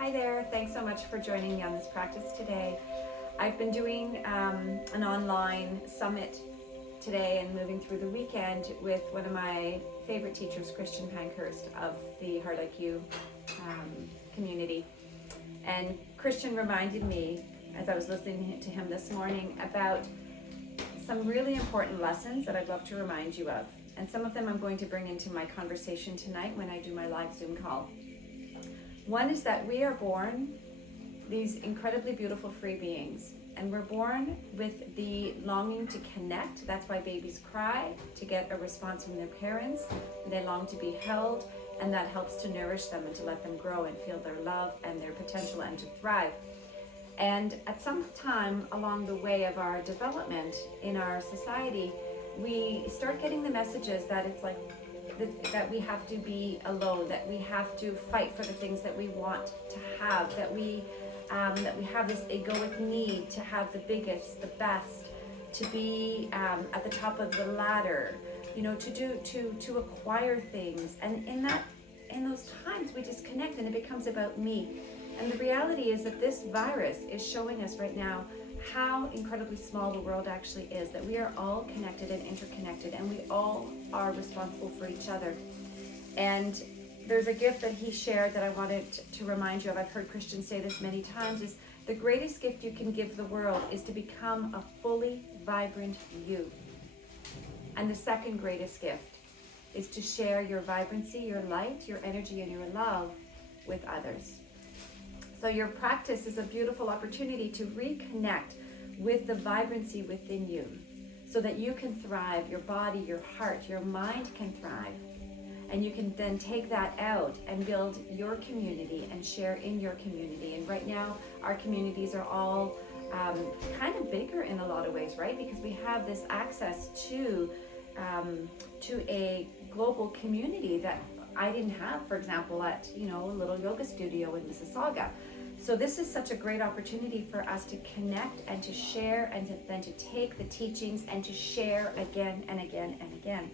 Hi there, thanks so much for joining me on this practice today. I've been doing an online summit today and moving through the weekend with one of my favorite teachers, Christian Pankhurst of the Heart IQ community. And Christian reminded me, as I was listening to him this morning, about some really important lessons that I'd love to remind you of. And some of them I'm going to bring into my conversation tonight when I do my live Zoom call. One is that we are born these incredibly beautiful free beings, and we're born with the longing to connect. That's why babies cry, to get a response from their parents. They long to be held, and that helps to nourish them and to let them grow and feel their love and their potential and to thrive. And at some time along the way of our development in our society, we start getting the messages that it's like that we have to be alone, that we have to fight for the things that we want to have, that we have this egoic need to have the biggest, the best, to be at the top of the ladder, to acquire things. And in those times we disconnect and it becomes about me. And the reality is that this virus is showing us right now how incredibly small the world actually is, that we are all connected and interconnected, and we all are responsible for each other. And there's a gift that he shared that I wanted to remind you of. I've heard Christians say this many times, is the greatest gift you can give the world is to become a fully vibrant you. And the second greatest gift is to share your vibrancy, your light, your energy, and your love with others. So your practice is a beautiful opportunity to reconnect with the vibrancy within you so that you can thrive, your body, your heart, your mind can thrive. And you can then take that out and build your community and share in your community. And right now, our communities are all kind of bigger in a lot of ways, right? Because we have this access to a global community that I didn't have, for example, at a little yoga studio in Mississauga. So this is such a great opportunity for us to connect and to share, and then to take the teachings and to share again and again and again.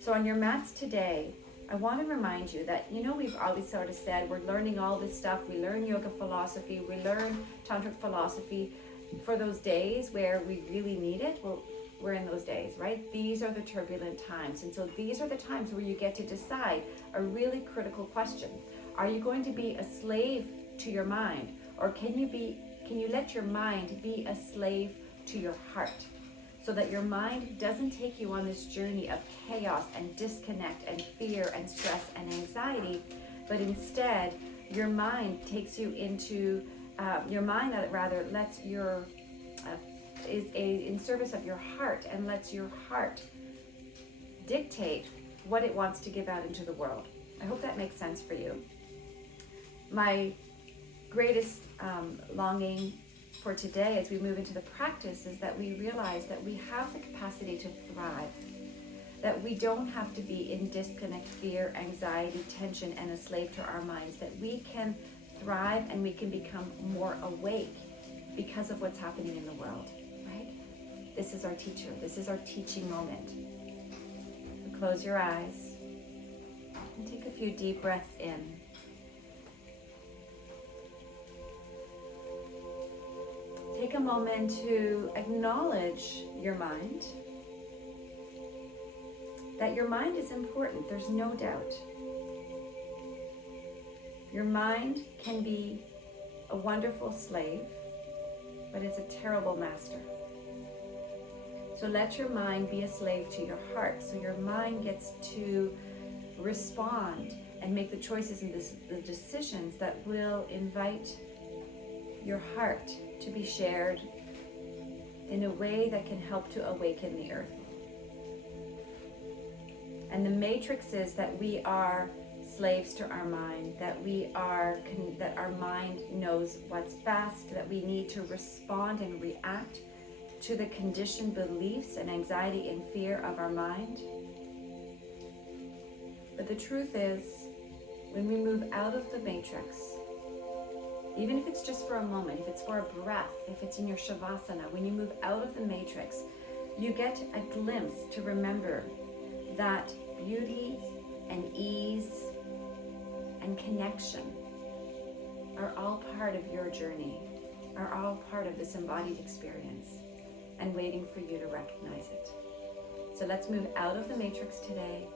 So on your mats today, I want to remind you that, we've always sort of said we're learning all this stuff. We learn yoga philosophy, we learn tantric philosophy for those days where we really need it. Well, we're in those days, right? These are the turbulent times. And so these are the times where you get to decide a really critical question. Are you going to be a slave to your mind, or can you let your mind be a slave to your heart, so that your mind doesn't take you on this journey of chaos and disconnect and fear and stress and anxiety, but instead your mind takes you into is in service of your heart and lets your heart dictate what it wants to give out into the world. I hope that makes sense for you. My greatest longing for today as we move into the practice is that we realize that we have the capacity to thrive, that we don't have to be in disconnect, fear, anxiety, tension, and a slave to our minds, that we can thrive and we can become more awake because of what's happening in the world, right? This is our teacher. This is our teaching moment. So close your eyes and take a few deep breaths in. Take a moment to acknowledge your mind, that your mind is important, there's no doubt. Your mind can be a wonderful slave, but it's a terrible master. So let your mind be a slave to your heart, so your mind gets to respond and make the choices and the decisions that will invite your heart to be shared in a way that can help to awaken the earth. And the matrix is that we are slaves to our mind, that our mind knows what's best, that we need to respond and react to the conditioned beliefs and anxiety and fear of our mind. But the truth is, when we move out of the matrix, even if it's just for a moment, if it's for a breath, if it's in your shavasana, when you move out of the matrix, you get a glimpse to remember that beauty and ease and connection are all part of your journey, are all part of this embodied experience and waiting for you to recognize it. So let's move out of the matrix today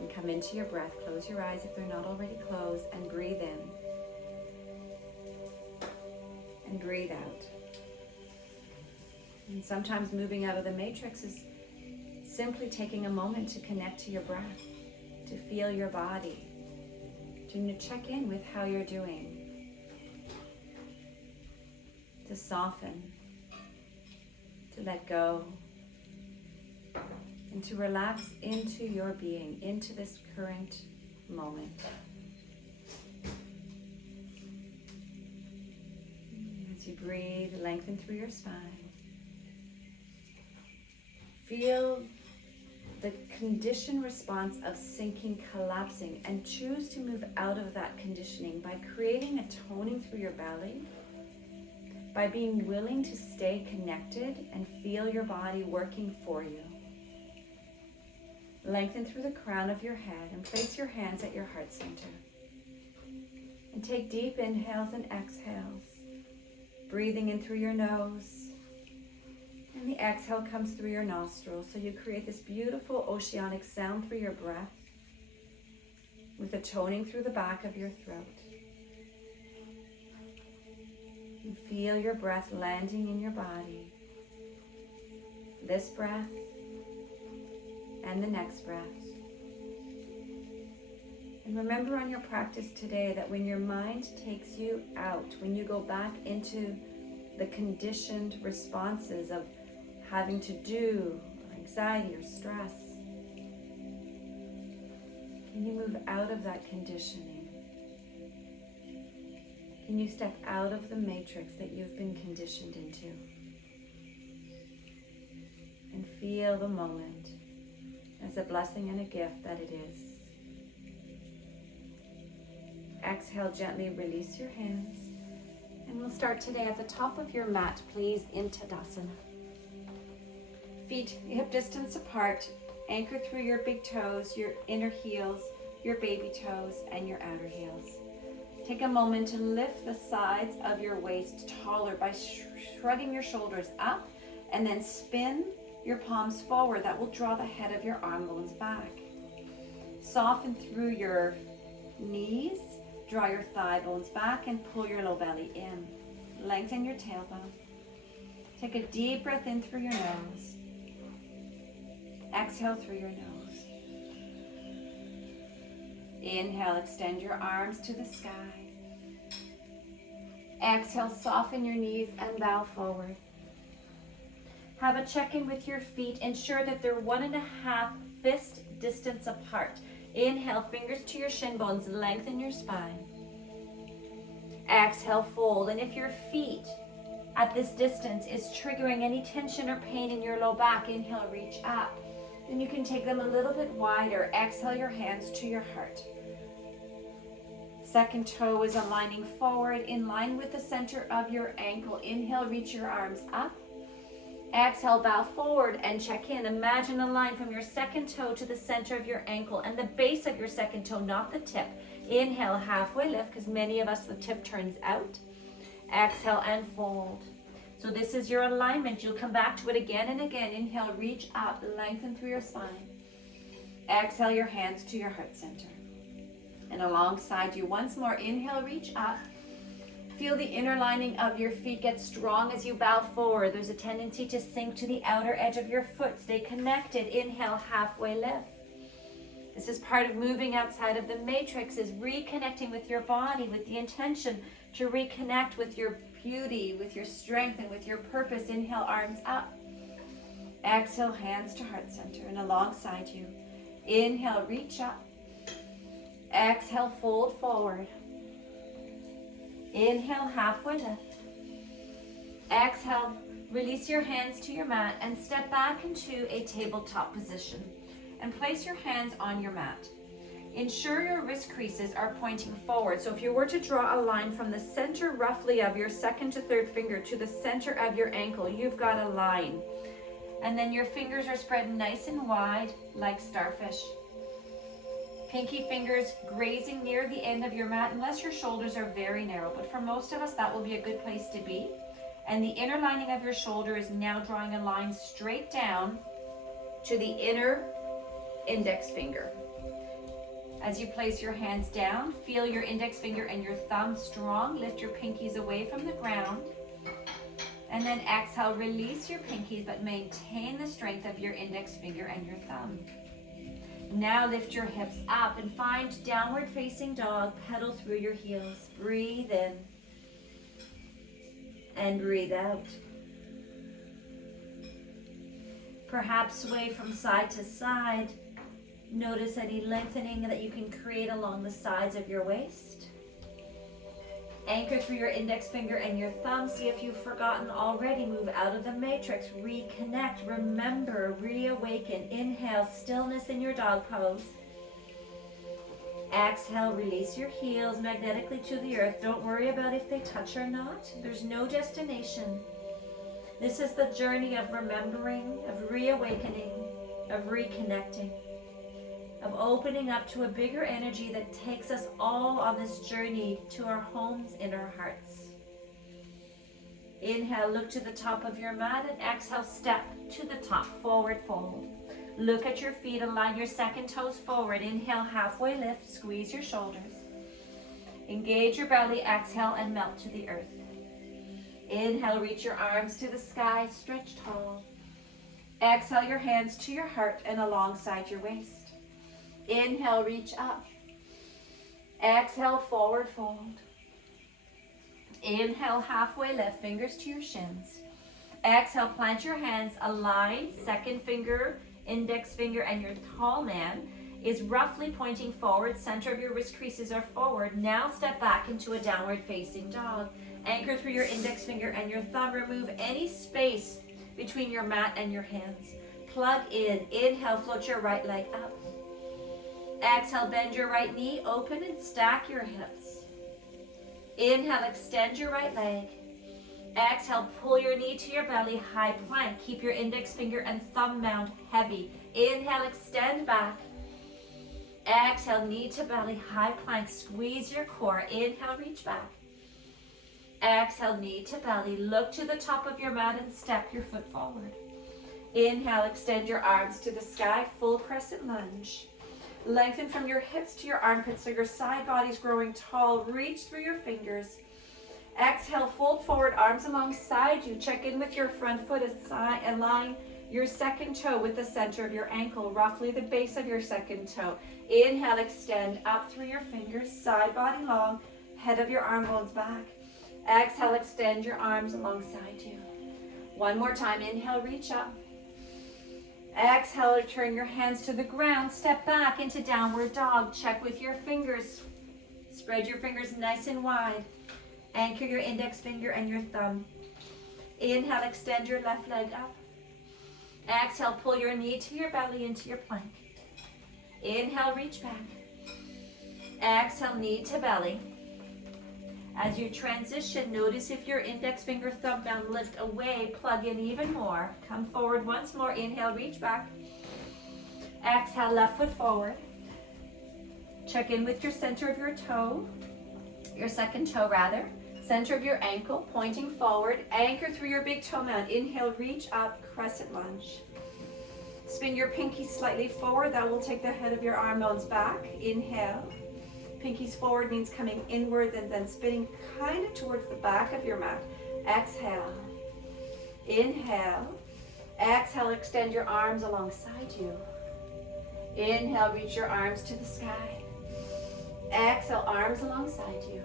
and come into your breath. Close your eyes if they're not already closed and breathe in and breathe out. And sometimes moving out of the matrix is simply taking a moment to connect to your breath, to feel your body, to check in with how you're doing, to soften, to let go, and to relax into your being, into this current moment. As you breathe, lengthen through your spine. Feel the conditioned response of sinking, collapsing, and choose to move out of that conditioning by creating a toning through your belly, by being willing to stay connected and feel your body working for you. Lengthen through the crown of your head and place your hands at your heart center. And take deep inhales and exhales, breathing in through your nose. And the exhale comes through your nostrils, so you create this beautiful oceanic sound through your breath with a toning through the back of your throat. You feel your breath landing in your body. This breath and the next breath. And remember on your practice today that when your mind takes you out, when you go back into the conditioned responses of having to do, or anxiety or stress, can you move out of that conditioning? Can you step out of the matrix that you've been conditioned into? And feel the moment as a blessing and a gift that it is. Exhale, gently release your hands. And we'll start today at the top of your mat, please, in Tadasana. Feet hip distance apart, anchor through your big toes, your inner heels, your baby toes, and your outer heels. Take a moment to lift the sides of your waist taller by shrugging your shoulders up, and then spin your palms forward. That will draw the head of your arm bones back. Soften through your knees, draw your thigh bones back, and pull your low belly in. Lengthen your tailbone. Take a deep breath in through your nose. Exhale through your nose. Inhale, extend your arms to the sky. Exhale, soften your knees and bow forward. Have a check-in with your feet. Ensure that they're 1.5 fist distance apart. Inhale, fingers to your shin bones, lengthen your spine. Exhale, fold. And if your feet at this distance is triggering any tension or pain in your low back, inhale, reach up. Then you can take them a little bit wider. Exhale your hands to your heart. Second toe is aligning forward in line with the center of your ankle. Inhale, reach your arms up. Exhale, bow forward and check in. Imagine a line from your second toe to the center of your ankle and the base of your second toe, not the tip. Inhale, halfway lift, because many of us the tip turns out. Exhale and fold. So this is your alignment. You'll come back to it again and again. Inhale, reach up, lengthen through your spine. Exhale your hands to your heart center. And alongside you once more, inhale, reach up. Feel the inner lining of your feet get strong as you bow forward. There's a tendency to sink to the outer edge of your foot. Stay connected. Inhale, halfway lift. This is part of moving outside of the matrix, is reconnecting with your body with the intention to reconnect with your beauty, with your strength, and with your purpose. Inhale, arms up. Exhale, hands to heart center and alongside you. Inhale, reach up. Exhale, fold forward. Inhale, halfway lift. Exhale, release your hands to your mat and step back into a tabletop position. And place your hands on your mat. Ensure your wrist creases are pointing forward. So if you were to draw a line from the center roughly of your second to third finger to the center of your ankle, you've got a line. And then your fingers are spread nice and wide like starfish. Pinky fingers grazing near the end of your mat, unless your shoulders are very narrow. But for most of us, that will be a good place to be. And the inner lining of your shoulder is now drawing a line straight down to the inner index finger. As you place your hands down, feel your index finger and your thumb strong. Lift your pinkies away from the ground. And then exhale, release your pinkies, but maintain the strength of your index finger and your thumb. Now lift your hips up and find downward facing dog. Pedal through your heels. Breathe in and breathe out. Perhaps sway from side to side. Notice any lengthening that you can create along the sides of your waist. Anchor through your index finger and your thumb. See if you've forgotten already. Move out of the matrix. Reconnect. Remember. Reawaken. Inhale. Stillness in your dog pose. Exhale. Release your heels magnetically to the earth. Don't worry about if they touch or not. There's no destination. This is the journey of remembering, of reawakening, of reconnecting, of opening up to a bigger energy that takes us all on this journey to our homes in our hearts. Inhale, look to the top of your mat, and exhale, step to the top, forward fold. Look at your feet, align your second toes forward. Inhale, halfway lift, squeeze your shoulders. Engage your belly, exhale, and melt to the earth. Inhale, reach your arms to the sky, stretch tall. Exhale, your hands to your heart and alongside your waist. Inhale, reach up. Exhale, forward fold. Inhale, halfway lift, fingers to your shins. Exhale, plant your hands, align, second finger, index finger, and your tall man is roughly pointing forward. Center of your wrist creases are forward. Now step back into a downward facing dog. Anchor through your index finger and your thumb. Remove any space between your mat and your hands. Plug in. Inhale, float your right leg up. Exhale, bend your right knee, open and stack your hips. Inhale, extend your right leg. Exhale, pull your knee to your belly, high plank. Keep your index finger and thumb mound heavy. Inhale, extend back. Exhale, knee to belly, high plank. Squeeze your core. Inhale, reach back. Exhale, knee to belly. Look to the top of your mat and step your foot forward. Inhale, extend your arms to the sky, full crescent lunge. Lengthen from your hips to your armpits so your side body's growing tall. Reach through your fingers. Exhale, fold forward, arms alongside you. Check in with your front foot. Align your second toe with the center of your ankle, roughly the base of your second toe. Inhale, extend up through your fingers, side body long, head of your arm bones back. Exhale, extend your arms alongside you. One more time. Inhale, reach up. Exhale, turn your hands to the ground. Step back into downward dog. Check with your fingers. Spread your fingers nice and wide. Anchor your index finger and your thumb. Inhale, extend your left leg up. Exhale, pull your knee to your belly into your plank. Inhale, reach back. Exhale, knee to belly. As you transition, notice if your index finger, thumb down, lift away, plug in even more. Come forward once more. Inhale, reach back. Exhale, left foot forward. Check in with your center of your toe, your second toe rather. Center of your ankle, pointing forward. Anchor through your big toe mound. Inhale, reach up, crescent lunge. Spin your pinky slightly forward. That will take the head of your arm bones back. Inhale. Pinkies forward means coming inwards and then spinning kind of towards the back of your mat. Exhale. Inhale. Exhale, extend your arms alongside you. Inhale, reach your arms to the sky. Exhale, arms alongside you.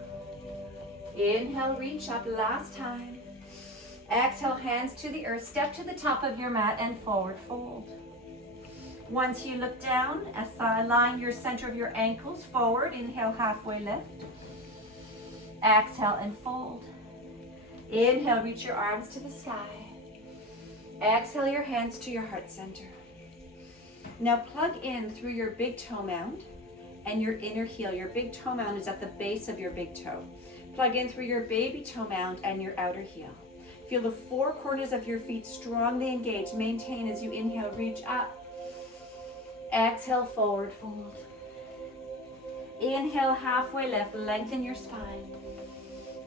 Inhale, reach up, last time. Exhale, hands to the earth. Step to the top of your mat and forward fold. Once you look down, align your center of your ankles forward. Inhale, halfway lift. Exhale and fold. Inhale, reach your arms to the sky. Exhale, your hands to your heart center. Now plug in through your big toe mound and your inner heel. Your big toe mound is at the base of your big toe. Plug in through your baby toe mound and your outer heel. Feel the four corners of your feet strongly engaged. Maintain as you inhale, reach up. Exhale, forward fold. Inhale, halfway lift, lengthen your spine.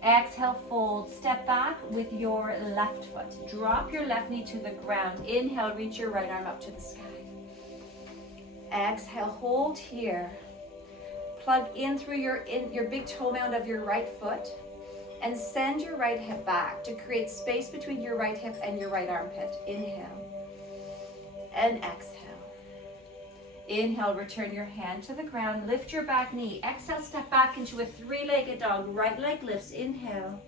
Exhale, fold, step back with your left foot. Drop your left knee to the ground. Inhale, reach your right arm up to the sky. Exhale, hold here. Plug in through your big toe mound of your right foot and send your right hip back to create space between your right hip and your right armpit. Inhale and exhale. Inhale, return your hand to the ground, lift your back knee. Exhale, step back into a three-legged dog. Right leg lifts, inhale.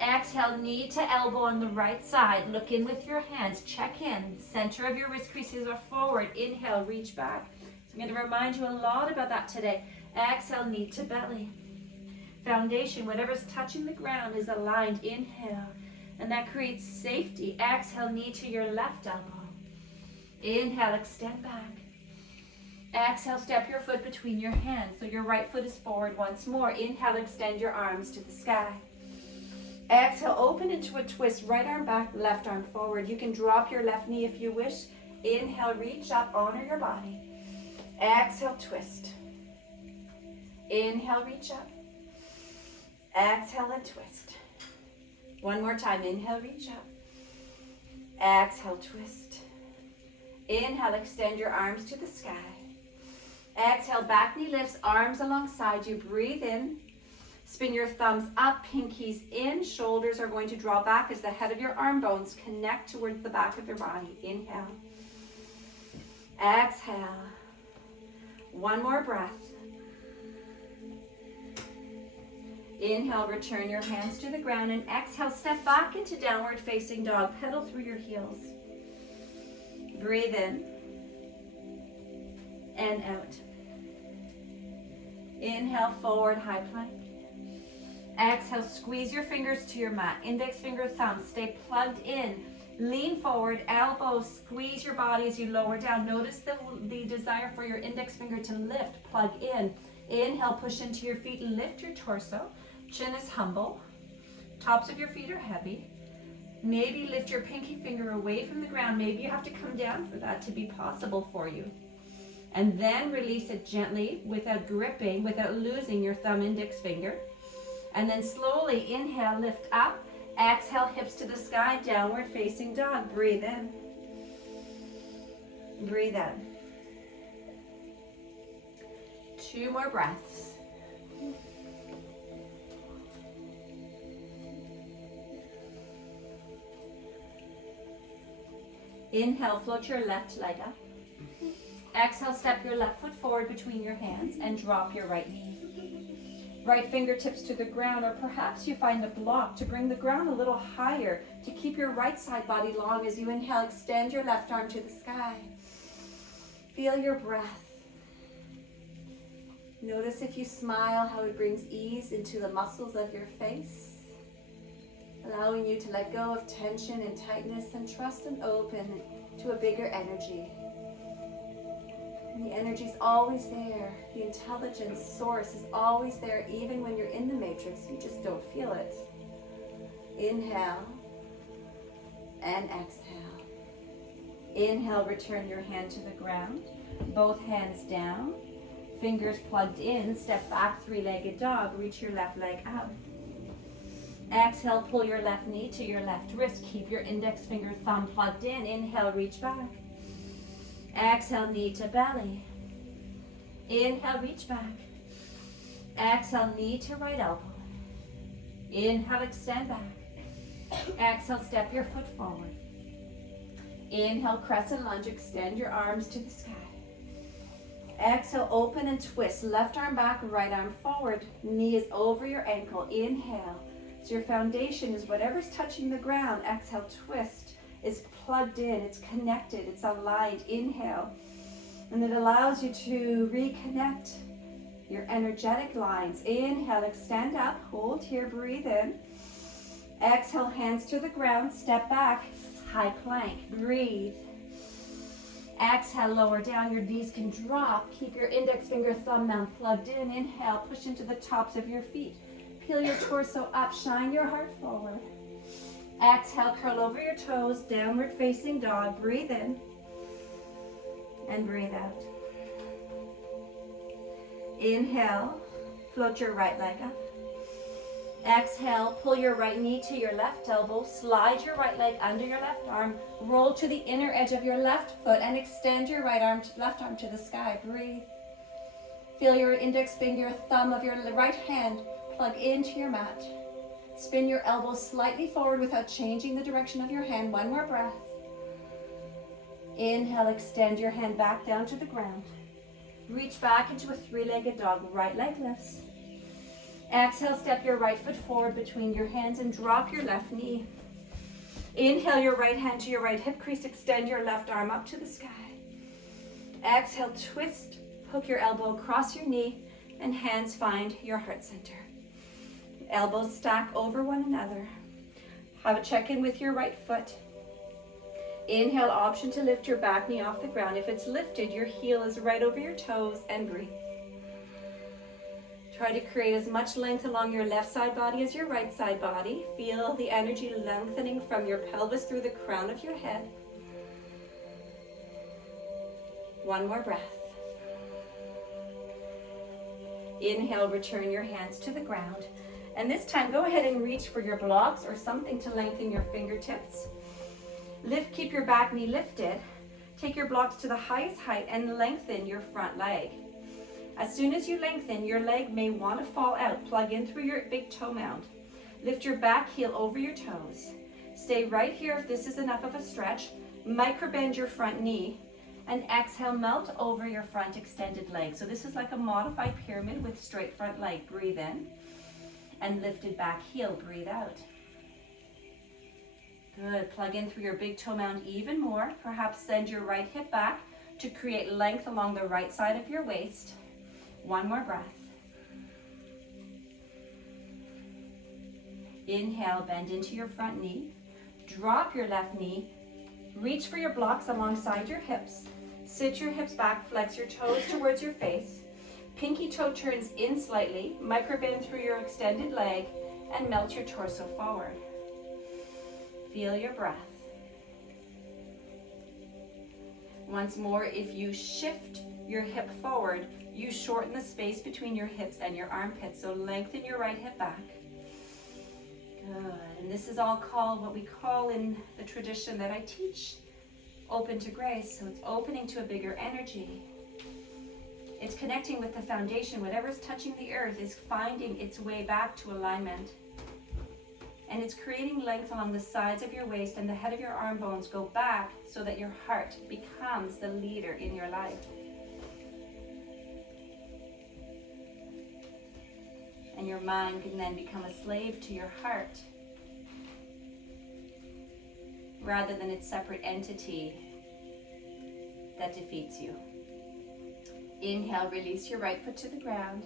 Exhale, knee to elbow on the right side. Look in with your hands, check in. Center of your wrist creases are forward. Inhale, reach back. I'm going to remind you a lot about that today. Exhale, knee to belly. Foundation, whatever's touching the ground is aligned. Inhale, and that creates safety. Exhale, knee to your left elbow. Inhale, extend back. Exhale, step your foot between your hands so your right foot is forward once more. Inhale, extend your arms to the sky. Exhale, open into a twist, right arm back, left arm forward. You can drop your left knee if you wish. Inhale, reach up, honor your body. Exhale, twist. Inhale, reach up. Exhale and twist. One more time, inhale, reach up. Exhale, twist. Inhale, extend your arms to the sky. Exhale, back knee lifts, arms alongside you. Breathe in. Spin your thumbs up, pinkies in. Shoulders are going to draw back as the head of your arm bones connect towards the back of your body. Inhale. Exhale. One more breath. Inhale, return your hands to the ground, and exhale, step back into downward facing dog. Pedal through your heels. Breathe in and out. Inhale, forward, high plank. Exhale, squeeze your fingers to your mat. Index finger, thumb, stay plugged in. Lean forward, elbows, squeeze your body as you lower down. Notice the desire for your index finger to lift, plug in. Inhale, push into your feet, lift your torso. Chin is humble. Tops of your feet are heavy. Maybe lift your pinky finger away from the ground. Maybe you have to come down for that to be possible for you. And then release it gently without gripping, without losing your thumb index finger. And then slowly inhale, lift up. Exhale, hips to the sky, downward facing dog. Breathe in. Breathe out. 2 more breaths. Inhale, float your left leg up. Exhale, step your left foot forward between your hands and drop your right knee. Right fingertips to the ground, or perhaps you find a block to bring the ground a little higher to keep your right side body long. As you inhale, extend your left arm to the sky. Feel your breath. Notice if you smile how it brings ease into the muscles of your face, allowing you to let go of tension and tightness and trust and open to a bigger energy. And the energy is always there. The intelligence source is always there, even when you're in the matrix. You just don't feel it. Inhale and exhale. Inhale, return your hand to the ground. Both hands down. Fingers plugged in. Step back, three-legged dog. Reach your left leg out. Exhale, pull your left knee to your left wrist. Keep your index finger, thumb plugged in. Inhale, reach back. Exhale, knee to belly. Inhale, reach back. Exhale, knee to right elbow. Inhale, extend back. Exhale, step your foot forward. Inhale, crescent lunge, extend your arms to the sky. Exhale, open and twist. Left arm back, right arm forward. Knee is over your ankle. Inhale. So your foundation is whatever's touching the ground. Exhale, twist. It's plugged in, it's connected, it's aligned. Inhale. And it allows you to reconnect your energetic lines. Inhale, extend up, hold here, breathe in. Exhale, hands to the ground, step back, high plank, breathe. Exhale, lower down, your knees can drop. Keep your index finger, thumb mount plugged in. Inhale, push into the tops of your feet. Peel your torso up, shine your heart forward. Exhale, curl over your toes, downward facing dog. Breathe in and breathe out. Inhale, float your right leg up. Exhale, pull your right knee to your left elbow, slide your right leg under your left arm, roll to the inner edge of your left foot and extend your left arm to the sky. Breathe. Feel your index finger, thumb of your right hand plug into your mat. Spin your elbows slightly forward without changing the direction of your hand. One more breath. Inhale, extend your hand back down to the ground. Reach back into a three-legged dog. Right leg lifts. Exhale, step your right foot forward between your hands and drop your left knee. Inhale your right hand to your right hip crease. Extend your left arm up to the sky. Exhale, twist, hook your elbow across your knee and hands find your heart center. Elbows stack over one another. Have a check-in with your right foot. Inhale, option to lift your back knee off the ground. If it's lifted, your heel is right over your toes and breathe. Try to create as much length along your left side body as your right side body. Feel the energy lengthening from your pelvis through the crown of your head. One more breath. Inhale, return your hands to the ground. And this time, go ahead and reach for your blocks or something to lengthen your fingertips. Lift, keep your back knee lifted. Take your blocks to the highest height and lengthen your front leg. As soon as you lengthen, your leg may want to fall out. Plug in through your big toe mound. Lift your back heel over your toes. Stay right here if this is enough of a stretch. Micro bend your front knee. And exhale, melt over your front extended leg. So this is like a modified pyramid with straight front leg. Breathe in. And lifted back heel. Breathe out. Good. Plug in through your big toe mound even more. Perhaps send your right hip back to create length along the right side of your waist. One more breath. Inhale, bend into your front knee. Drop your left knee. Reach for your blocks alongside your hips. Sit your hips back, flex your toes towards your face. Pinky toe turns in slightly. Micro bend through your extended leg and melt your torso forward. Feel your breath. Once more, if you shift your hip forward, you shorten the space between your hips and your armpits. So lengthen your right hip back. Good. And this is all called what we call in the tradition that I teach, open to grace. So it's opening to a bigger energy. It's connecting with the foundation. Whatever's touching the earth is finding its way back to alignment. And it's creating length along the sides of your waist, and the head of your arm bones go back so that your heart becomes the leader in your life. And your mind can then become a slave to your heart rather than its separate entity that defeats you. Inhale, release your right foot to the ground.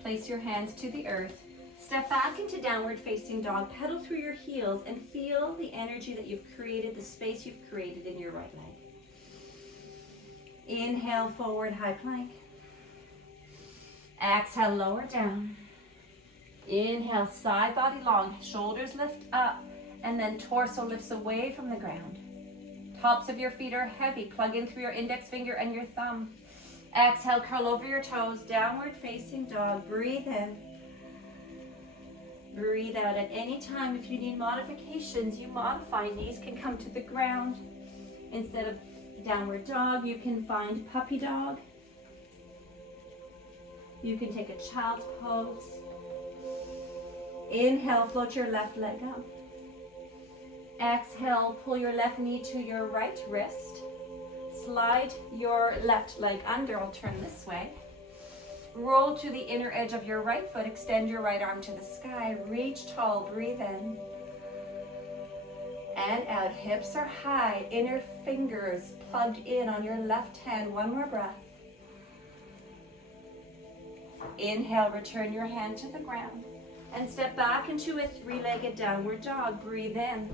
Place your hands to the earth. Step back into downward facing dog. Pedal through your heels and feel the energy that you've created, the space you've created in your right leg. Inhale, forward high plank. Exhale, lower down. Inhale, side body long, shoulders lift up, and then torso lifts away from the ground. Tops of your feet are heavy. Plug in through your index finger and your thumb. Exhale, curl over your toes, downward facing dog. Breathe in. Breathe out. At any time, if you need modifications, you modify. Knees can come to the ground. Instead of downward dog, you can find puppy dog. You can take a child's pose. Inhale, float your left leg up. Exhale, pull your left knee to your right wrist. Slide your left leg under. I'll turn this way. Roll to the inner edge of your right foot. Extend your right arm to the sky. Reach tall. Breathe in. And out. Hips are high. Inner fingers plugged in on your left hand. One more breath. Inhale, return your hand to the ground. And step back into a three-legged downward dog. Breathe in.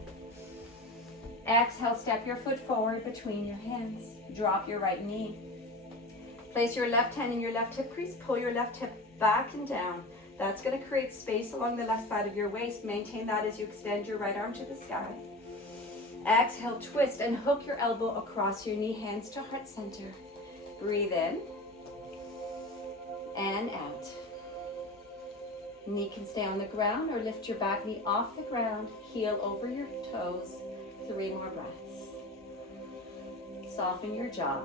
Exhale, step your foot forward between your hands. Drop your right knee. Place your left hand in your left hip crease. Pull your left hip back and down. That's going to create space along the left side of your waist. Maintain that as you extend your right arm to the sky. Exhale, twist and hook your elbow across your knee, hands to heart center. Breathe in. and out. Knee can stay on the ground or lift your back knee off the ground, heel over your toes. 3 more breaths. Soften your jaw.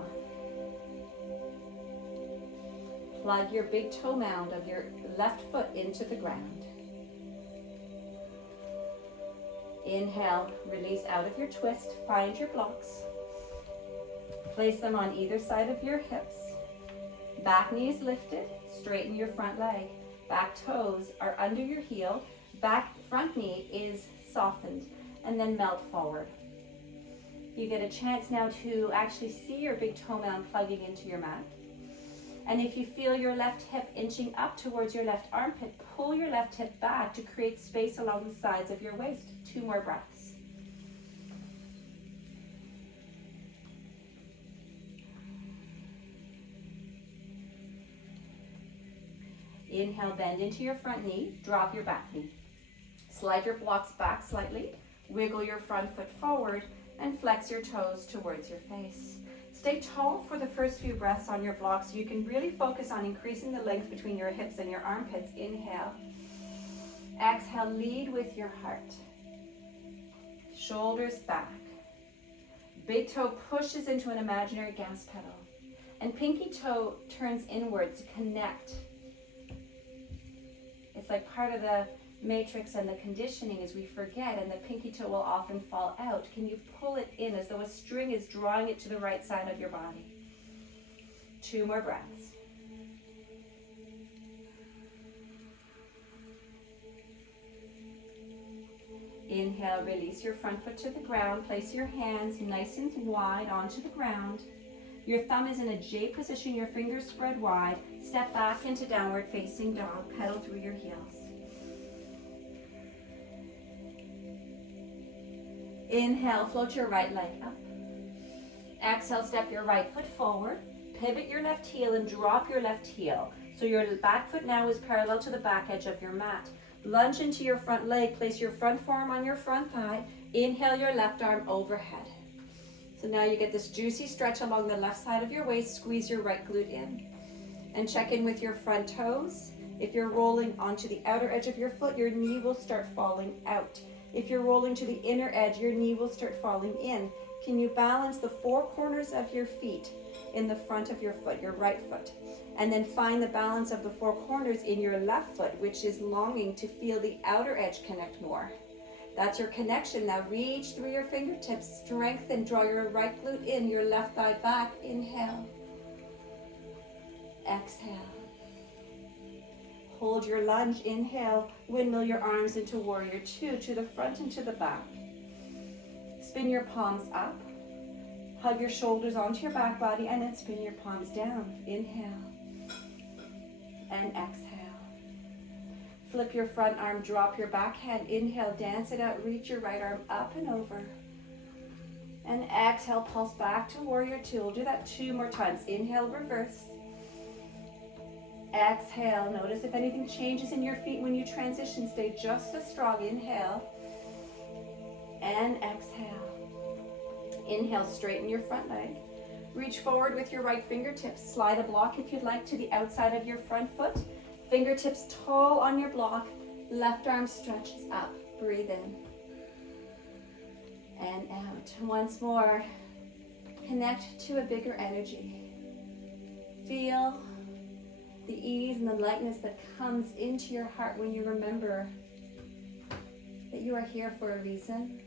Plug your big toe mound of your left foot into the ground. Inhale, release out of your twist, find your blocks. Place them on either side of your hips. Back knee is lifted, straighten your front leg. Back toes are under your heel, front knee is softened, and then melt forward. You get a chance now to actually see your big toe mound plugging into your mat. And if you feel your left hip inching up towards your left armpit, pull your left hip back to create space along the sides of your waist. 2 more breaths. Inhale, bend into your front knee, drop your back knee. Slide your blocks back slightly, wiggle your front foot forward, and flex your toes towards your face. Stay tall for the first few breaths on your blocks so you can really focus on increasing the length between your hips and your armpits. Inhale. Exhale, lead with your heart. Shoulders back. Big toe pushes into an imaginary gas pedal. And pinky toe turns inward to connect. It's like part of the matrix and the conditioning is we forget, and the pinky toe will often fall out. Can you pull it in as though a string is drawing it to the right side of your body? 2 more breaths. Inhale, release your front foot to the ground. Place your hands nice and wide onto the ground. Your thumb is in a J position, your fingers spread wide. Step back into downward facing dog. Pedal through your heels. Inhale, float your right leg up. Exhale, step your right foot forward. Pivot your left heel and drop your left heel. So your back foot now is parallel to the back edge of your mat. Lunge into your front leg. Place your front forearm on your front thigh. Inhale your left arm overhead. So now you get this juicy stretch along the left side of your waist. Squeeze your right glute in. And check in with your front toes. If you're rolling onto the outer edge of your foot, your knee will start falling out. If you're rolling to the inner edge, your knee will start falling in. Can you balance the 4 corners of your feet in the front of your foot, your right foot? And then find the balance of the 4 corners in your left foot, which is longing to feel the outer edge connect more. That's your connection. Now reach through your fingertips, strengthen, draw your right glute in, your left thigh back. Inhale. Exhale. Hold your lunge. Inhale. Windmill your arms into warrior 2, to the front and to the back. Spin your palms up. Hug your shoulders onto your back body and then spin your palms down. Inhale. And exhale. Flip your front arm, drop your back hand. Inhale, dance it out. Reach your right arm up and over. And exhale, pulse back to warrior 2. We'll do that 2 more times. Inhale, reverse. Exhale. Notice if anything changes in your feet when you transition. Stay just as strong. Inhale. And exhale. Inhale, straighten your front leg. Reach forward with your right fingertips. Slide a block if you'd like to the outside of your front foot. Fingertips tall on your block. Left arm stretches up. Breathe in. And out. Once more. Connect to a bigger energy. Feel the ease and the lightness that comes into your heart when you remember that you are here for a reason.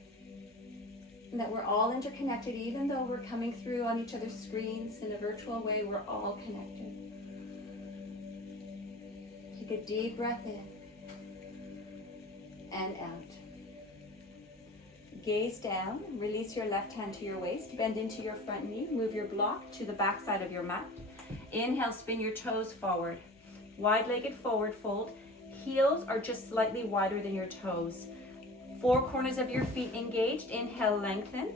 And that we're all interconnected, even though we're coming through on each other's screens in a virtual way, we're all connected. Take a deep breath in and out. Gaze down, release your left hand to your waist, bend into your front knee, move your block to the back side of your mat. Inhale, spin your toes forward. Wide-legged forward fold. Heels are just slightly wider than your toes. 4 corners of your feet engaged. Inhale, lengthen.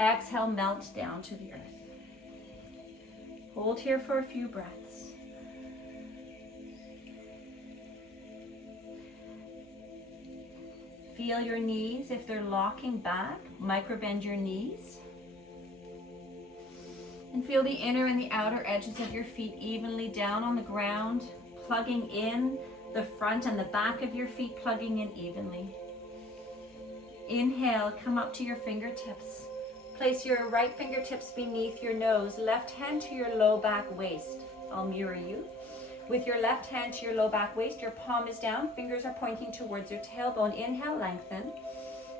Exhale, melt down to the earth. Hold here for a few breaths. Feel your knees. If they're locking back, micro bend your knees. And And feel the inner and the outer edges of your feet evenly down on the ground, plugging in the front and the back of your feet, plugging in evenly. Inhale, come up to your fingertips. Place your right fingertips beneath your nose, left hand to your low back waist. I'll mirror you. With your left hand to your low back waist, your palm is down, fingers are pointing towards your tailbone. Inhale, lengthen.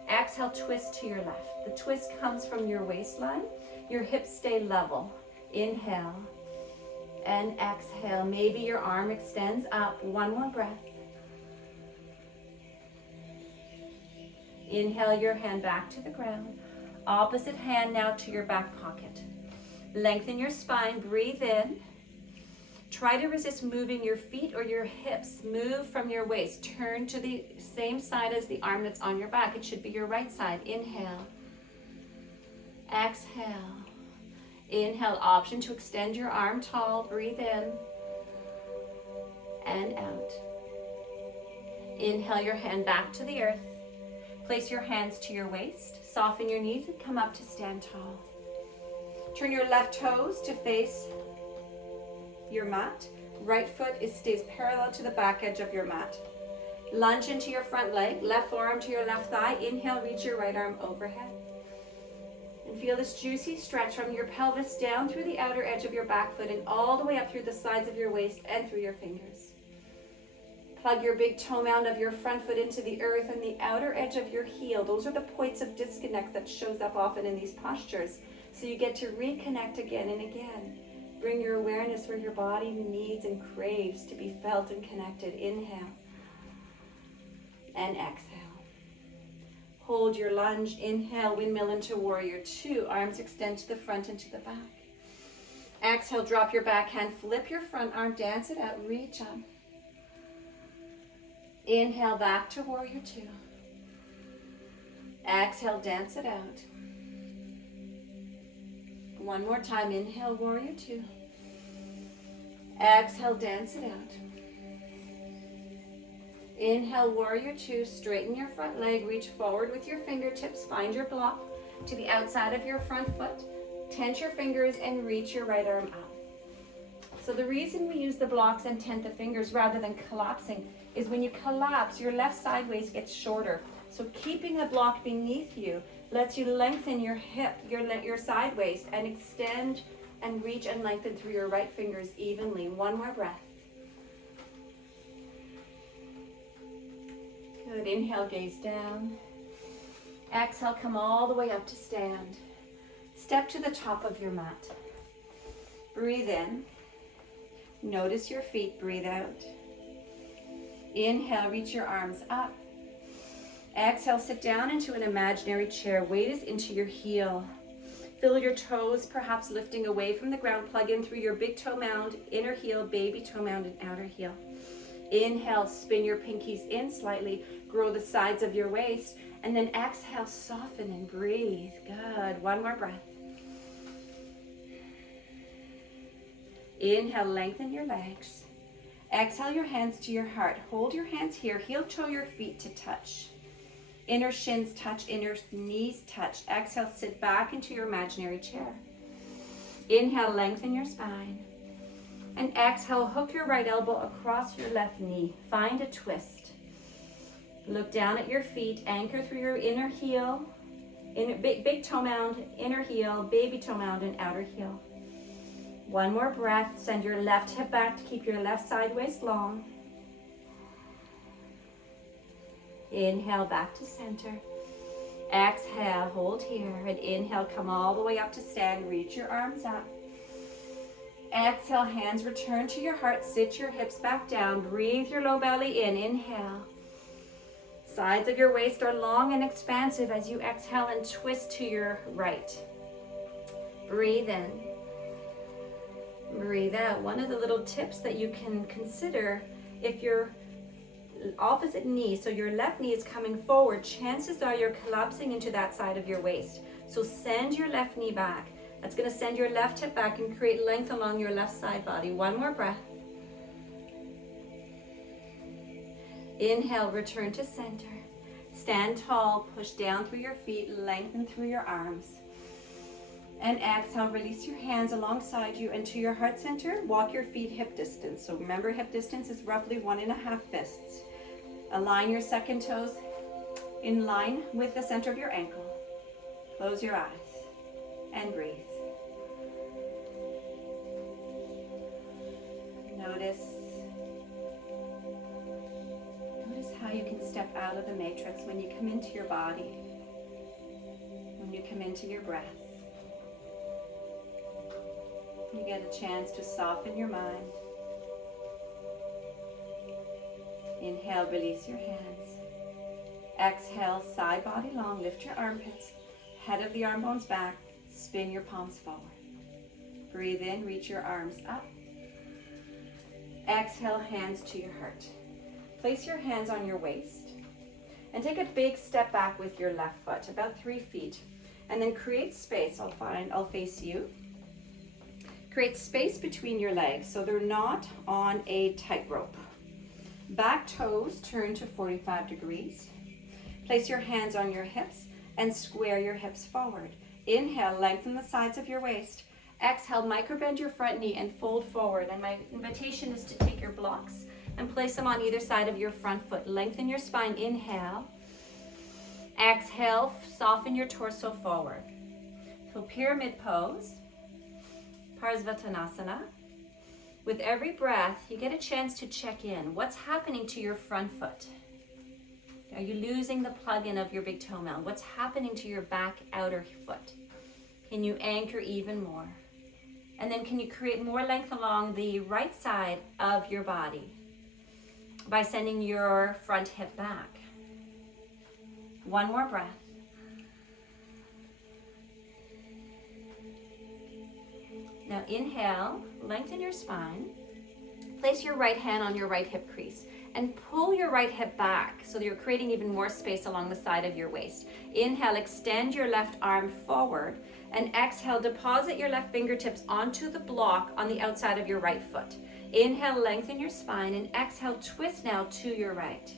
Exhale, twist to your left. The twist comes from your waistline. Your hips stay level. Inhale and exhale. Maybe your arm extends up. One more breath. Inhale your hand back to the ground. Opposite hand now to your back pocket. Lengthen your spine. Breathe in. Try to resist moving your feet or your hips. Move from your waist. Turn to the same side as the arm that's on your back. It should be your right side. Inhale. Exhale. Inhale, option to extend your arm tall. Breathe in and out. Inhale your hand back to the earth. Place your hands to your waist. Soften your knees and come up to stand tall. Turn your left toes to face your mat. Right foot stays parallel to the back edge of your mat. Lunge into your front leg. Left forearm to your left thigh. Inhale, reach your right arm overhead. And feel this juicy stretch from your pelvis down through the outer edge of your back foot and all the way up through the sides of your waist and through your fingers. Plug your big toe mound of your front foot into the earth and the outer edge of your heel. Those are the points of disconnect that shows up often in these postures. So you get to reconnect again and again. Bring your awareness where your body needs and craves to be felt and connected. Inhale and exhale. Hold your lunge. Inhale, windmill into warrior two. Arms extend to the front and to the back. Exhale, drop your back hand. Flip your front arm. Dance it out. Reach up. Inhale, back to warrior two. Exhale, dance it out. One more time. Inhale, warrior two. Exhale, dance it out. Inhale, warrior two. Straighten your front leg. Reach forward with your fingertips. Find your block to the outside of your front foot. Tense your fingers and reach your right arm up. So the reason we use the blocks and tent the fingers rather than collapsing is when you collapse, your left side waist gets shorter. So keeping a block beneath you lets you lengthen your hip, your side waist, and extend and reach and lengthen through your right fingers evenly. One more breath. Good. Inhale, gaze down. Exhale, come all the way up to stand. Step to the top of your mat. Breathe in. Notice your feet. Breathe out. Inhale, reach your arms up. Exhale, sit down into an imaginary chair. Weight is into your heel. Feel your toes perhaps lifting away from the ground. Plug in through your big toe mound, inner heel, baby toe mound, and outer heel. Inhale, spin your pinkies in slightly. Grow the sides of your waist. And then exhale, soften and breathe. Good. One more breath. Inhale, lengthen your legs. Exhale your hands to your heart. Hold your hands here. Heel toe your feet to touch. Inner shins touch, inner knees touch. Exhale, sit back into your imaginary chair. Inhale, lengthen your spine. And exhale, hook your right elbow across your left knee. Find a twist. Look down at your feet. Anchor through your inner heel, big toe mound, inner heel, baby toe mound, and outer heel. One more breath. Send your left hip back to keep your left side waist long. Inhale, back to center. Exhale, hold here. And inhale, come all the way up to stand. Reach your arms up. Exhale, hands return to your heart. Sit your hips back down. Breathe your low belly in. Inhale. Sides of your waist are long and expansive as you exhale and twist to your right. Breathe in. Breathe out. One of the little tips that you can consider, if your opposite knee, so your left knee is coming forward, chances are you're collapsing into that side of your waist. So send your left knee back. That's going to send your left hip back and create length along your left side body. One more breath. Inhale, return to center. Stand tall, push down through your feet, lengthen through your arms. And exhale, release your hands alongside you and to your heart center. Walk your feet hip distance. So remember, hip distance is roughly 1.5 fists. Align your second toes in line with the center of your ankle. Close your eyes and breathe. Notice how you can step out of the matrix when you come into your body, when you come into your breath. You get a chance to soften your mind. Inhale, release your hands. Exhale, side body long, lift your armpits, head of the arm bones back, spin your palms forward. Breathe in, reach your arms up. Exhale, hands to your heart. Place your hands on your waist and take a big step back with your left foot, about 3 feet. And then create space. I'll face you. Create space between your legs so they're not on a tightrope. Back toes turn to 45 degrees. Place your hands on your hips and square your hips forward. Inhale, lengthen the sides of your waist. Exhale, microbend your front knee and fold forward. And my invitation is to take your blocks and place them on either side of your front foot. Lengthen your spine, inhale. Exhale, soften your torso forward. So pyramid pose, Parsvattanasana. With every breath, you get a chance to check in. What's happening to your front foot? Are you losing the plug-in of your big toenail? What's happening to your back outer foot? Can you anchor even more? And then can you create more length along the right side of your body by sending your front hip back? One more breath. Now inhale, lengthen your spine. Place your right hand on your right hip crease and pull your right hip back so that you're creating even more space along the side of your waist. Inhale, extend your left arm forward, and exhale, deposit your left fingertips onto the block on the outside of your right foot. Inhale, lengthen your spine, and exhale, twist now to your right.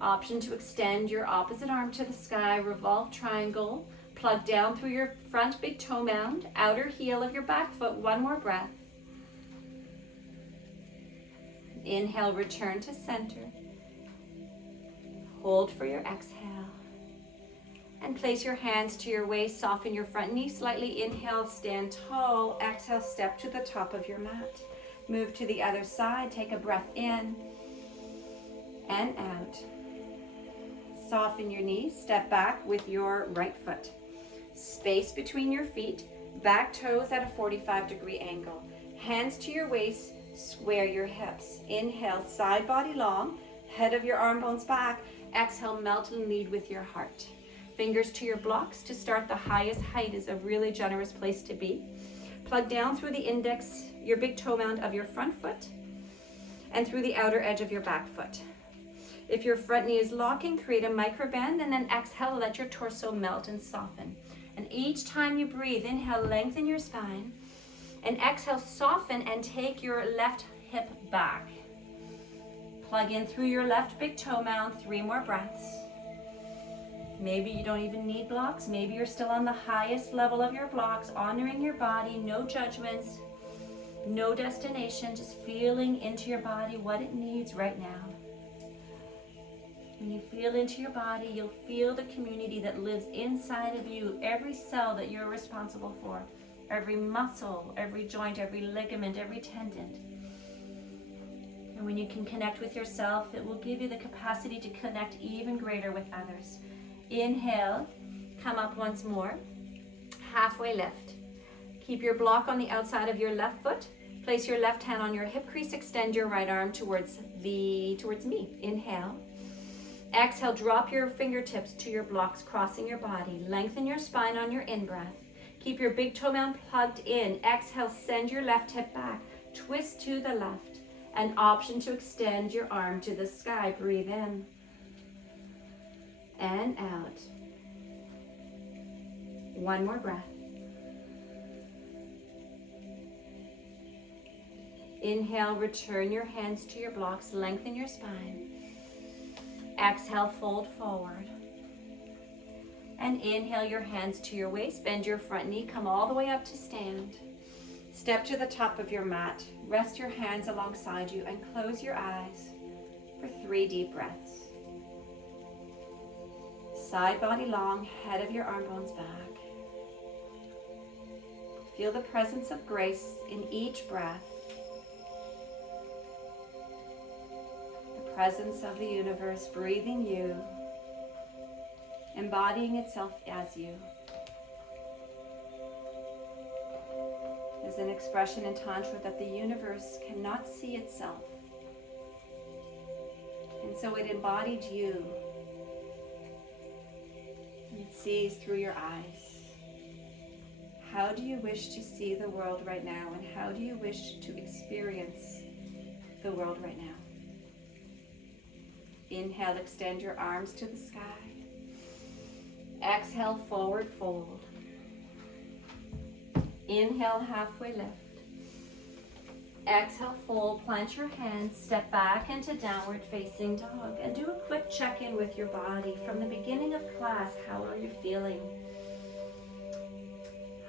Option to extend your opposite arm to the sky, Revolve Triangle. Plug down through your front big toe mound, outer heel of your back foot. One more breath. Inhale, return to center. Hold for your exhale. And place your hands to your waist, soften your front knee slightly. Inhale, stand tall. Exhale, step to the top of your mat. Move to the other side, take a breath in and out. Soften your knees, step back with your right foot. Space between your feet, back toes at a 45-degree angle. Hands to your waist, square your hips. Inhale, side body long, head of your arm bones back. Exhale, melt and lead with your heart. Fingers to your blocks. To start, the highest height is a really generous place to be. Plug down through the index, your big toe mound of your front foot, and through the outer edge of your back foot. If your front knee is locking, create a micro bend, and then exhale, let your torso melt and soften. And each time you breathe, inhale, lengthen your spine, and exhale, soften and take your left hip back. Plug in through your left big toe mound, 3 more breaths. Maybe you don't even need blocks. Maybe you're still on the highest level of your blocks, honoring your body, no judgments, no destination, just feeling into your body what it needs right now. When you feel into your body, you'll feel the community that lives inside of you, every cell that you're responsible for, every muscle, every joint, every ligament, every tendon. And when you can connect with yourself, it will give you the capacity to connect even greater with others. Inhale, come up once more, halfway lift. Keep your block on the outside of your left foot. Place your left hand on your hip crease, extend your right arm towards me. Inhale. Exhale, drop your fingertips to your blocks, crossing your body. Lengthen your spine on your in-breath. Keep your big toe mound plugged in. Exhale, send your left hip back. Twist to the left. An option to extend your arm to the sky. Breathe in and out. One more breath. Inhale, return your hands to your blocks. Lengthen your spine. Exhale, fold forward. And inhale your hands to your waist, bend your front knee, come all the way up to stand. Step to the top of your mat, rest your hands alongside you and close your eyes for 3 deep breaths. Side body long, head of your arm bones back. Feel the presence of grace in each breath. The presence of the universe breathing you, embodying itself as you. There's an expression in Tantra that the universe cannot see itself. And so it embodied you. And it sees through your eyes. How do you wish to see the world right now? And how do you wish to experience the world right now? Inhale, extend your arms to the sky. Exhale, forward fold. Inhale, halfway lift. Exhale, fold, plant your hands, step back into downward facing dog, and do a quick check-in with your body. From the beginning of class, how are you feeling?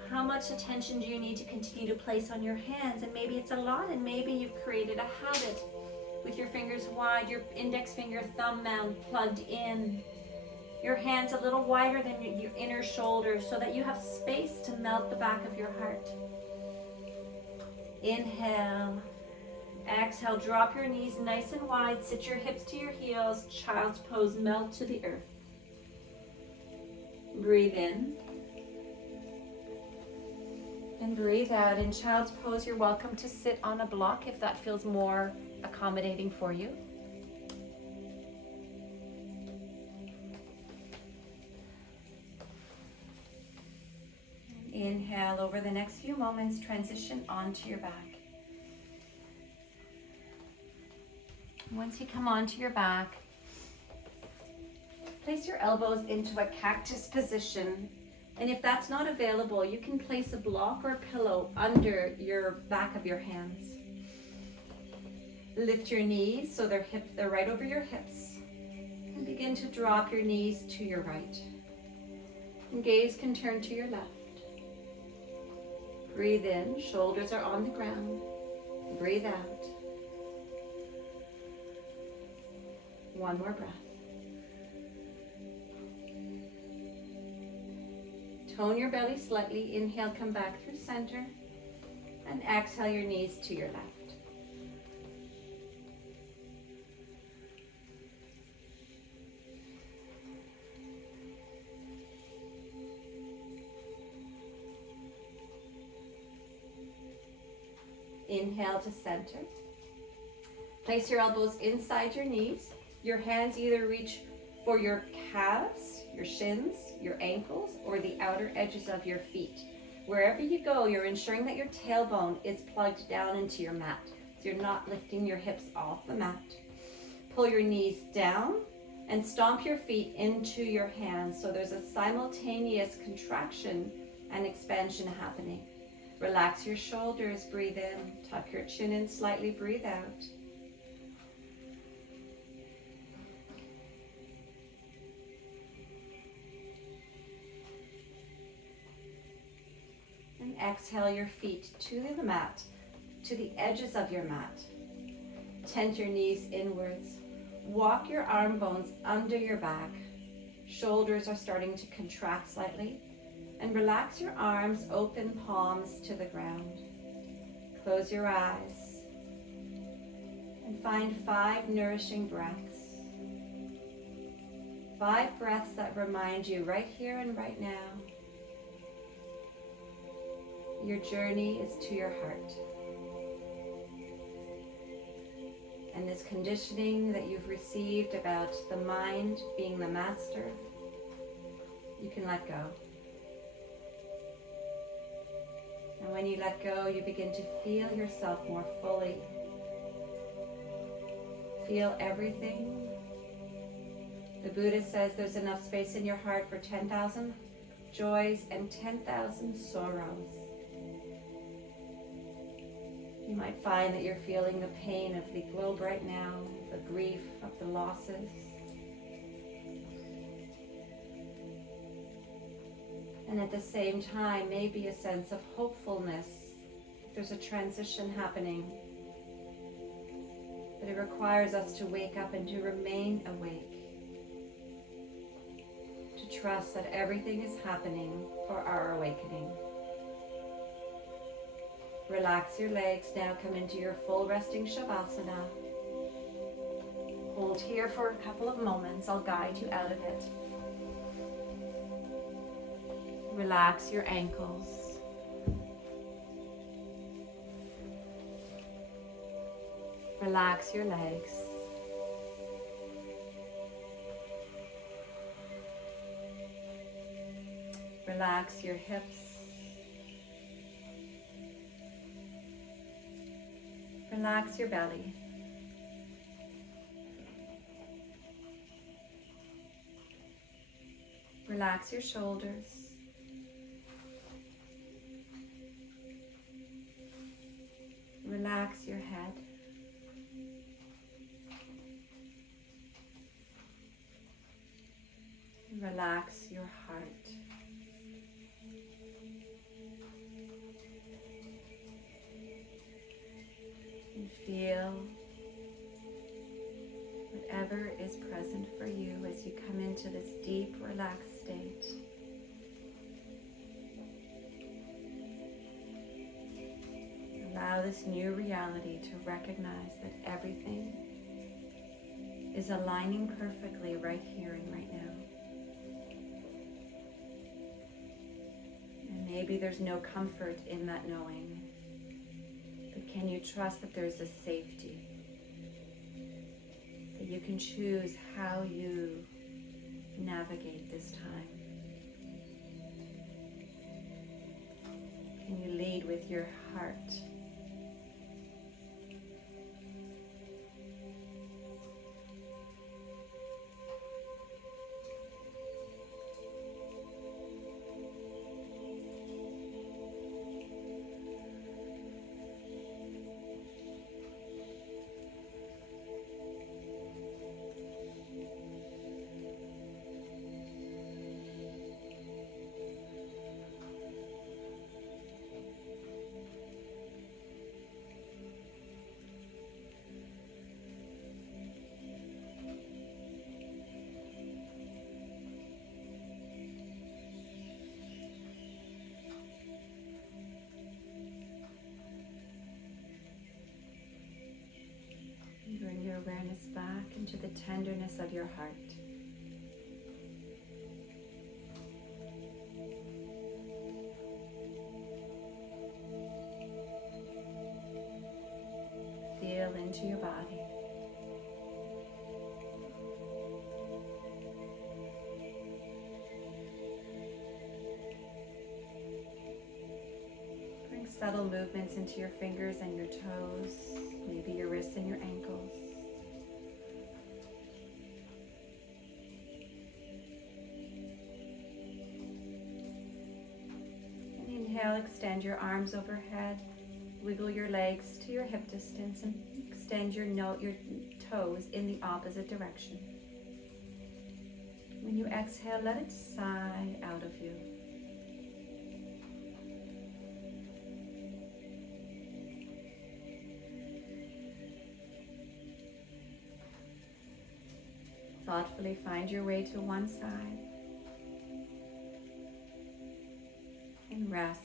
How much attention do you need to continue to place on your hands? And maybe it's a lot, and maybe you've created a habit with your fingers wide, your index finger, thumb mound plugged in, your hands a little wider than your inner shoulders so that you have space to melt the back of your heart. Inhale. Exhale, drop your knees nice and wide, sit your hips to your heels, child's pose, melt to the earth. Breathe in. And breathe out. In child's pose, you're welcome to sit on a block if that feels more accommodating for you. Inhale. Over the next few moments, transition onto your back. Once you come onto your back, place your elbows into a cactus position. And if that's not available, you can place a block or a pillow under your back of your hands. Lift your knees so they're right over your hips. And begin to drop your knees to your right. And gaze can turn to your left. Breathe in, shoulders are on the ground. Breathe out. One more breath. Tone your belly slightly. Inhale, come back through center. And exhale your knees to your left. Inhale to center. Place your elbows inside your knees. Your hands either reach for your calves, your shins, your ankles, or the outer edges of your feet. Wherever you go, you're ensuring that your tailbone is plugged down into your mat. So you're not lifting your hips off the mat. Pull your knees down and stomp your feet into your hands. So there's a simultaneous contraction and expansion happening. Relax your shoulders, breathe in. Tuck your chin in slightly, breathe out. And exhale your feet to the mat, to the edges of your mat. Tent your knees inwards. Walk your arm bones under your back. Shoulders are starting to contract slightly. And relax your arms, open palms to the ground. Close your eyes. And find 5 nourishing breaths. 5 breaths that remind you right here and right now. Your journey is to your heart. And this conditioning that you've received about the mind being the master, you can let go. And when you let go, you begin to feel yourself more fully. Feel everything. The Buddha says there's enough space in your heart for 10,000 joys and 10,000 sorrows. You might find that you're feeling the pain of the globe right now, the grief of the losses. And at the same time, maybe a sense of hopefulness. There's a transition happening. But it requires us to wake up and to remain awake. To trust that everything is happening for our awakening. Relax your legs. Now come into your full resting Shavasana. Hold here for a couple of moments. I'll guide you out of it. Relax your ankles. Relax your legs. Relax your hips. Relax your belly. Relax your shoulders. Relax your head. Relax your heart. And feel whatever is present for you as you come into this deep, relaxed state. Allow this new reality to recognize that everything is aligning perfectly right here and right now. And maybe there's no comfort in that knowing, but can you trust that there's a safety? That you can choose how you navigate this time. Can you lead with your heart? Bring your awareness back into the tenderness of your heart. Feel into your body. Bring subtle movements into your fingers and your toes. Maybe your wrists and your ankles. And inhale, extend your arms overhead. Wiggle your legs to your hip distance and extend your toes in the opposite direction. When you exhale, let it sigh out of you. Thoughtfully find your way to one side and rest.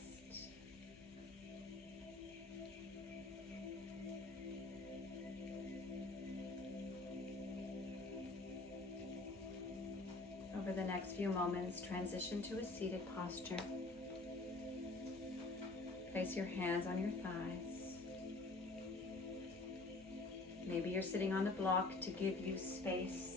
Over the next few moments, transition to a seated posture. Place your hands on your thighs. Maybe you're sitting on a block to give you space.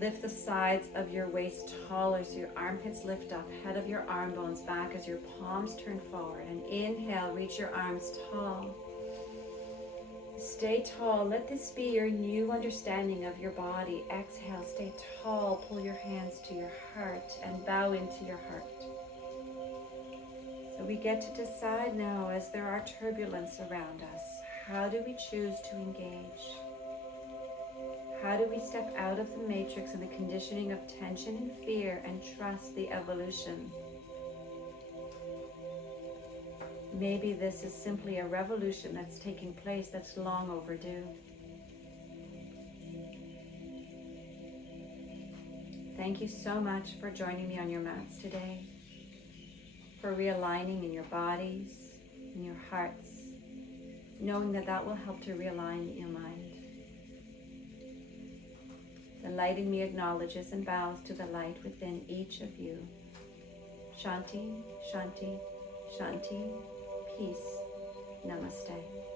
Lift the sides of your waist taller so your armpits lift up, head of your arm bones back as your palms turn forward. And inhale, reach your arms tall. Stay tall. Let this be your new understanding of your body. Exhale, stay tall. Pull your hands to your heart and bow into your heart. So we get to decide now, as there are turbulence around us, how do we choose to engage? How do we step out of the matrix and the conditioning of tension and fear and trust the evolution? Maybe this is simply a revolution that's taking place that's long overdue. Thank you so much for joining me on your mats today, for realigning in your bodies, in your hearts, knowing that that will help to realign your mind. The light in me acknowledges and bows to the light within each of you. Shanti, Shanti, Shanti, peace, namaste.